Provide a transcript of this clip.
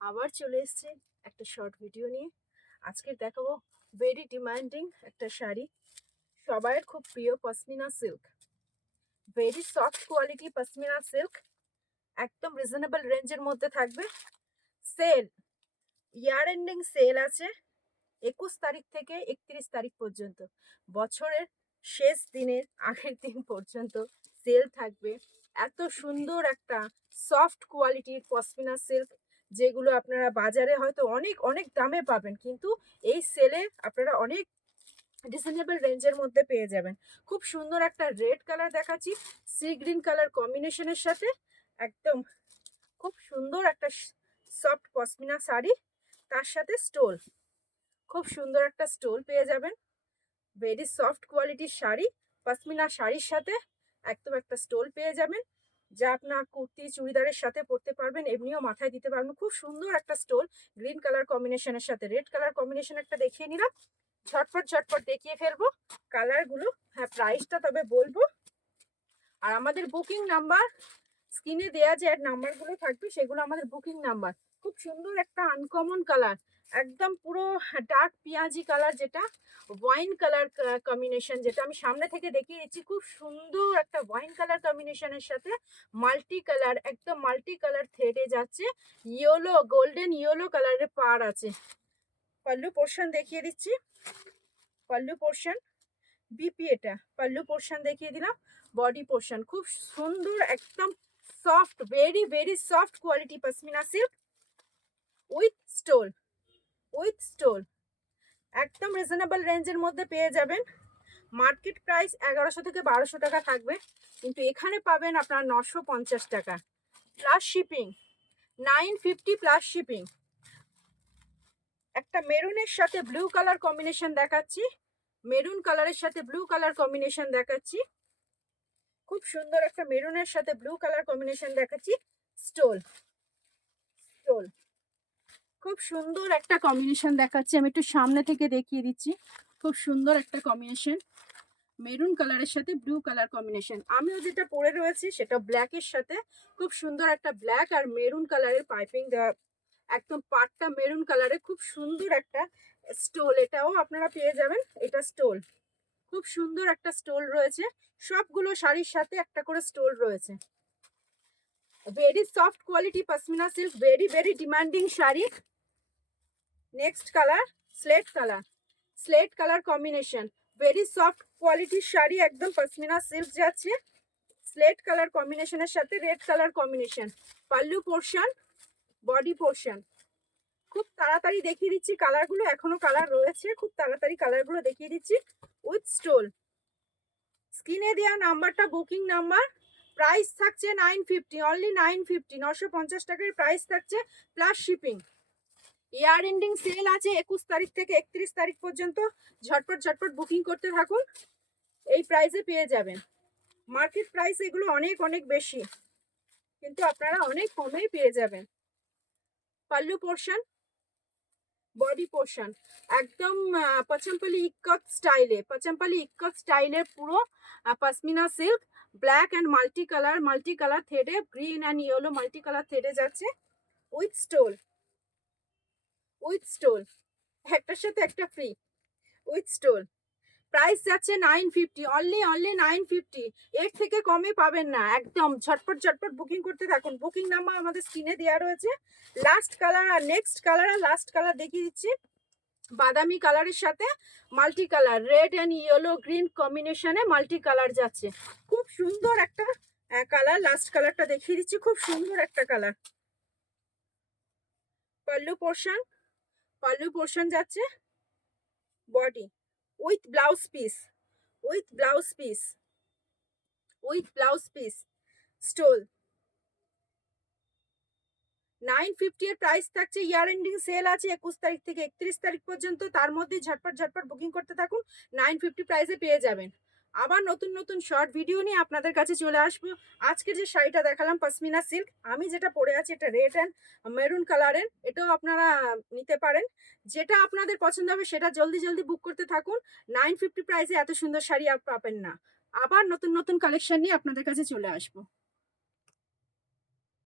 আবার চলে এসেছি একটা শর্ট ভিডিও নিয়ে। আজকে দেখাবো ভেরি ডিমান্ডিং একটা শাড়ি, সবাইয়ের খুব প্রিয় pashmina silk. Very soft quality pashmina silk, একদম রিজনেবল রেঞ্জের মধ্যে থাকবে। সেল, ইয়ার এন্ডিং সেল আছে 21 তারিখ থেকে 31 তারিখ পর্যন্ত। বছরের শেষ দিনের আগের দিন পর্যন্ত সেল থাকবে। এত সুন্দর একটা সফট কোয়ালিটির পশমিনা সিল্ক, যেগুলো আপনারা বাজারে হয়তো অনেক অনেক দামে পাবেন, কিন্তু এই সেলে আপনারা অনেক রিজনেবল রেঞ্জের মধ্যে পেয়ে যাবেন। খুব সুন্দর একটা রেড কালার দেখাচ্ছি সি গ্রিন কালার কম্বিনেশনের সাথে। একদম খুব সুন্দর একটা সফট পশমিনা শাড়ি, তার সাথে স্টোল, খুব সুন্দর একটা স্টোল পেয়ে যাবেন। ভেরি সফট কোয়ালিটির শাড়ি, পশমিনা শাড়ির সাথে একদম একটা স্টোল পেয়ে যাবেন, যা আপনার কুর্তি চুড়িদারের সাথে পরতে পারবেন, এমনিও মাথায় দিতে পারবেন। খুব সুন্দর একটা স্টোল গ্রিন কালার কম্বিনেশনের সাথে রেড কালার কম্বিনেশন একটা দেখিয়ে নিলাম। ঝটপট ঝটপট দেখিয়ে ফেলবো কালারগুলো। হ্যাঁ, প্রাইসটা তবে বলবো। আর আমাদের বুকিং নাম্বার স্ক্রিনে দেওয়া যে নাম্বারগুলো থাকবে, সেগুলো আমাদের বুকিং নাম্বার। খুব সুন্দর একটা আনকমন কালার, একদম পুরো ডার্ক পেঁয়াজি কালার, যেটা ওয়াইন কালার কম্বিনেশন, যেটা আমি সামনে থেকে দেখিয়ে দিচ্ছি। খুব সুন্দর একটা ওয়াইন কালার কম্বিনেশনের সাথে মাল্টি কালার, একদম মাল্টি কালার থ্রেডে যাচ্ছে। ইয়েলো, গোল্ডেন ইয়েলো কালারের পার আছে। পাল্লু পোর্শন দেখিয়ে দিচ্ছি। পাল্লু পোর্শন বিপি, এটা পাল্লু পোর্শন দেখিয়ে দিলাম। বডি পোর্শন খুব সুন্দর, একদম soft, very very soft quality pashmina silk with stole, with stole, একদম রিজনেবল রেঞ্জের মধ্যে পেয়ে যাবেন। মার্কেট প্রাইস 1100 থেকে 1200 টাকা থাকবে, কিন্তু এখানে পাবেন আপনার 950 টাকা প্লাস শিপিং, 950 প্লাস শিপিং। একটা মেরুনের সাথে ব্লু কালার কম্বিনেশন দেখাচ্ছি, মেরুন কালারের সাথে ব্লু কালার কম্বিনেশন দেখাচ্ছি। খুব সুন্দর একটা মেরুনের সাথে ব্লু কালার কম্বিনেশন দেখাচ্ছি। স্টোল, স্টোল, খুব সুন্দর একটা কম্বিনেশন দেখাচ্ছি। আমি একটু সামনে থেকে দেখিয়ে দিচ্ছি। খুব সুন্দর একটা কম্বিনেশন, মেরুন কালারের সাথে ব্লু কালার কম্বিনেশন। আমিও যেটা পরে রয়েছি সেটা ব্ল্যাকের সাথে খুব সুন্দর একটা ব্ল্যাক আর মেরুন কালারের পাইপিং দেওয়া, একদম পাটটা মেরুন কালারে। খুব সুন্দর একটা স্টোল, এটাও আপনারা পেয়ে যাবেন। এটা স্টোল, খুব সুন্দর একটা স্টোল রয়েছে। সবগুলো শাড়ির সাথে একটা করে স্টোল রয়েছে। Very soft quality pashmina silk, very very demanding sari. Next colour slate colour, slate colour combination, very soft কোয়ালিটির শাড়ি, একদম পশমিনা সিল্ক যাচ্ছে। স্লেট কালার কম্বিনেশনের সাথে red colour combination. Pallu portion, body portion. খুব তাড়াতাড়ি দেখিয়ে দিচ্ছি কালারগুলো, এখনো কালার রয়েছে, খুব তাড়াতাড়ি কালারগুলো দেখিয়ে দিচ্ছি। উইথ স্টোল, স্ক্রিনে দেওয়া নাম্বারটা বুকিং নাম্বার। প্রাইস থাকছে 950, অনলি 950, 950 টাকার প্রাইস থাকছে plus shipping. Year ending sell আছে 21 তারিখ থেকে 31 তারিখ পর্যন্ত। ঝটপট ঝটপট বুকিং করতে থাকুন, এই প্রাইসে পেয়ে যাবেন। মার্কেট প্রাইস এগুলো অনেক অনেক বেশি, কিন্তু আপনারা অনেক কমেই পেয়ে যাবেন। পাল্লু পোর্শন, বডি পোর্শন, একদম পচমপল্লি ইক্কত স্টাইলে, পচমপল্লি ইক্কত স্টাইলের পুরো pashmina silk, black and multi colour থ্রেডে, green and yellow multi colour থ্রেডে যাচ্ছে। উইথ স্টোল, উইথ স্টোল, একটার সাথে একটা ফ্রি, উইথ স্টোল। প্রাইস যাচ্ছে 950, অনলি 950, এর থেকে কমে পাবেন না। একদম ঝটপট ঝটপট বুকিং করতে থাকুন। বুকিং নাম্বার আমাদের স্ক্রিনে দেওয়া রয়েছে। লাস্ট কালার আর নেক্সট কালার আর লাস্ট কালার দেখিয়ে দিচ্ছি। বাদামি কালারের সাথে multi colour, red and yellow green কম্বিনেশনে মাল্টি কালার যাচ্ছে। খুব সুন্দর একটা কালার। লাস্ট কালারটা দেখিয়ে দিচ্ছি, খুব সুন্দর একটা colour. Pallu portion, pallu portion যাচ্ছে। Body with blouse piece, with blouse piece, with blouse piece, stole. 950 এর প্রাইস থাকছে। ইয়ার এন্ডিং সেল আছে 21 তারিখ থেকে 31 তারিখ পর্যন্ত, তার মধ্যে ঝটপট ঝটপট বুকিং করতে থাকুন। 950 প্রাইসে পেয়ে যাবেন। আবার নতুন নতুন শর্ট ভিডিও নিয়ে আপনাদের কাছে চলে আসবো। আজকে যে শাড়িটা দেখালাম পশমিনা সিল্ক, আমি যেটা পরে আছি এটা রেড অ্যান্ড মেরুন কালারের, এটাও আপনারা নিতে পারেন। যেটা আপনাদের পছন্দ হবে সেটা জলদি জলদি বুক করতে থাকুন। 950 প্রাইসে এত সুন্দর শাড়ি পাবেন না। আবার নতুন নতুন কালেকশন নিয়ে আপনাদের কাছে চলে আসবো।